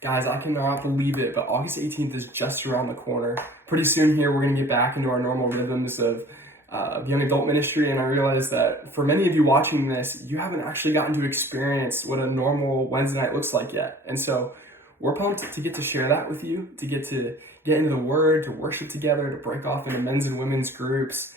Guys, I cannot believe it, but August 18th is just around the corner. Pretty soon here, we're going to get back into our normal rhythms of young adult ministry, and I realize that for many of you watching this, you haven't actually gotten to experience what a normal Wednesday night looks like yet. And so we're pumped to get to share that with you, to get into the Word, to worship together, to break off into men's and women's groups.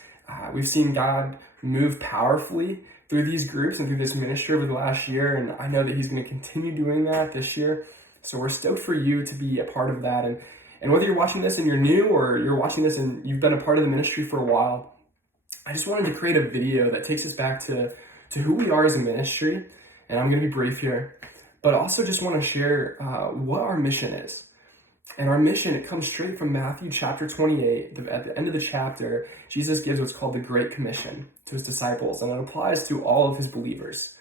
We've seen God move powerfully through these groups and through this ministry over the last year, and I know that He's going to continue doing that this year. So we're stoked for you to be a part of that. And whether you're watching this and you're new, or you're watching this and you've been a part of the ministry for a while, I just wanted to create a video that takes us back to who we are as a ministry. And I'm going to be brief here, but also just want to share what our mission is. And our mission, it comes straight from Matthew chapter 28. At the end of the chapter, Jesus gives what's called the Great Commission to His disciples, and it applies to all of His believers.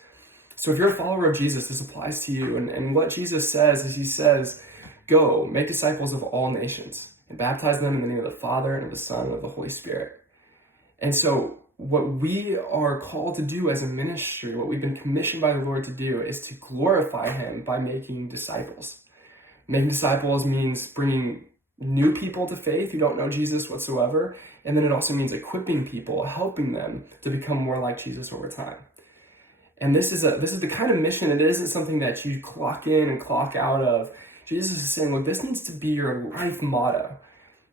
So if you're a follower of Jesus, this applies to you. And what Jesus says is He says, go, make disciples of all nations, and baptize them in the name of the Father, and of the Son, and of the Holy Spirit. And so what we are called to do as a ministry, what we've been commissioned by the Lord to do, is to glorify Him by making disciples. Making disciples means bringing new people to faith who don't know Jesus whatsoever. And then it also means equipping people, helping them to become more like Jesus over time. And this is the kind of mission, it isn't something that you clock in and clock out of. Jesus is saying, look, this needs to be your life motto.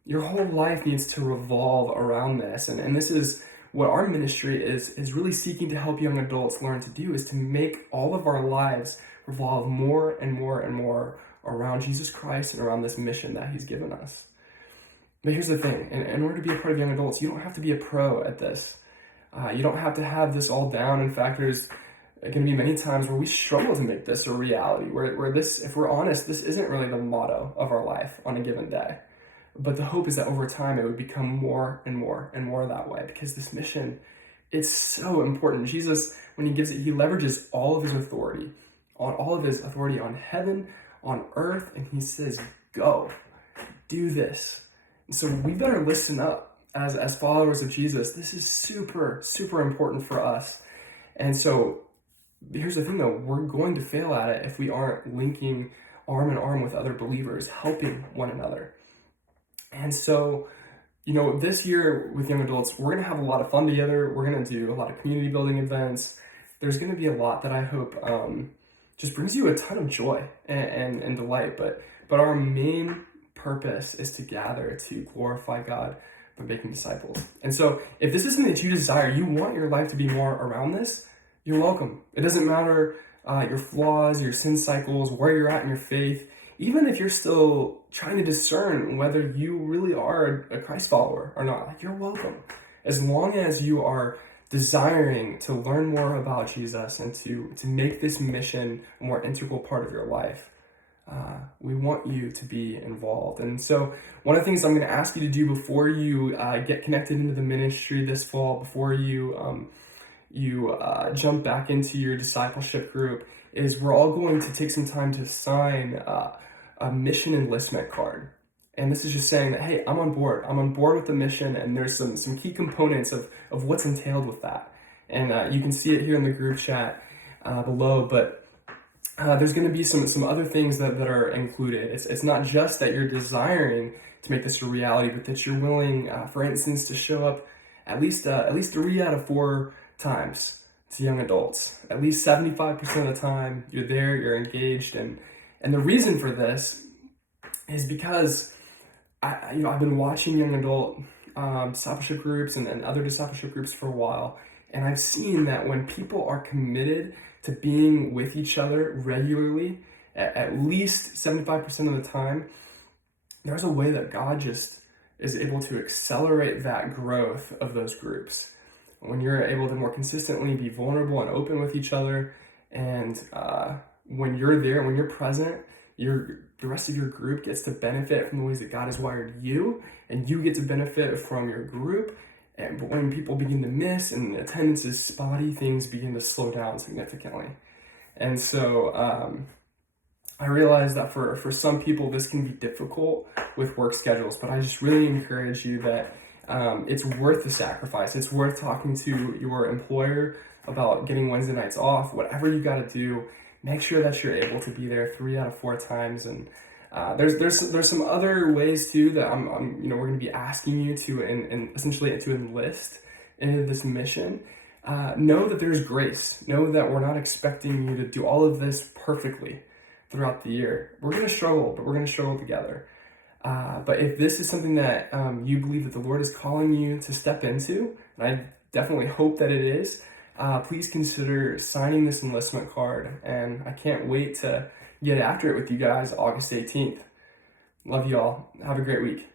Your whole life needs to revolve around this. And this is what our ministry is really seeking to help young adults learn to do, is to make all of our lives revolve more and more and more around Jesus Christ and around this mission that He's given us. But here's the thing, in order to be a part of young adults, you don't have to be a pro at this. You don't have to have this all down. In fact, there's going to be many times where we struggle to make this a reality, where this, if we're honest, this isn't really the motto of our life on a given day. But the hope is that over time it would become more and more and more that way, because this mission, it's so important. Jesus, when He gives it, He leverages all of His authority on heaven, on earth, and He says, go, do this. And so we better listen up as followers of Jesus. This is super, super important for us. And so here's the thing though, we're going to fail at it if we aren't linking arm in arm with other believers, helping one another. And so, this year with young adults, we're going to have a lot of fun together. We're going to do a lot of community building events. There's going to be a lot that I hope just brings you a ton of joy and delight. But our main purpose is to gather to glorify God by making disciples. And so if this is something that you desire, you want your life to be more around this, you're welcome. It doesn't matter your flaws, your sin cycles, where you're at in your faith. Even if you're still trying to discern whether you really are a Christ follower or not, you're welcome. As long as you are desiring to learn more about Jesus and to make this mission a more integral part of your life, we want you to be involved. And so one of the things I'm going to ask you to do before you get connected into the ministry this fall, before you jump back into your discipleship group, is we're all going to take some time to sign a mission enlistment card. And this is just saying that, hey, I'm on board. I'm on board with the mission, and there's some key components of what's entailed with that. And you can see it here in the group chat below, but there's going to be some other things that are included. It's not just that you're desiring to make this a reality, but that you're willing, for instance, to show up at least 3 out of 4 times to young adults. At least 75% of the time you're there, you're engaged. And the reason for this is because I've been watching young adult discipleship groups and other discipleship groups for a while, and I've seen that when people are committed to being with each other regularly, at least 75% of the time, there's a way that God just is able to accelerate that growth of those groups. When you're able to more consistently be vulnerable and open with each other, and when you're there, when you're present, the rest of your group gets to benefit from the ways that God has wired you, and you get to benefit from your group. But when people begin to miss and attendance is spotty, things begin to slow down significantly. And so I realize that for some people, this can be difficult with work schedules, but I just really encourage you that it's worth the sacrifice. It's worth talking to your employer about getting Wednesday nights off, whatever you got to do. make sure that you're able to be there 3 out of 4 times. And there's some other ways too that we're going to be asking you to and essentially to enlist into this mission. Know that there's grace. Know that we're not expecting you to do all of this perfectly throughout the year. We're going to struggle, but we're going to struggle together. But if this is something that you believe that the Lord is calling you to step into, and I definitely hope that it is, please consider signing this enlistment card. And I can't wait to get after it with you guys August 18th. Love you all. Have a great week.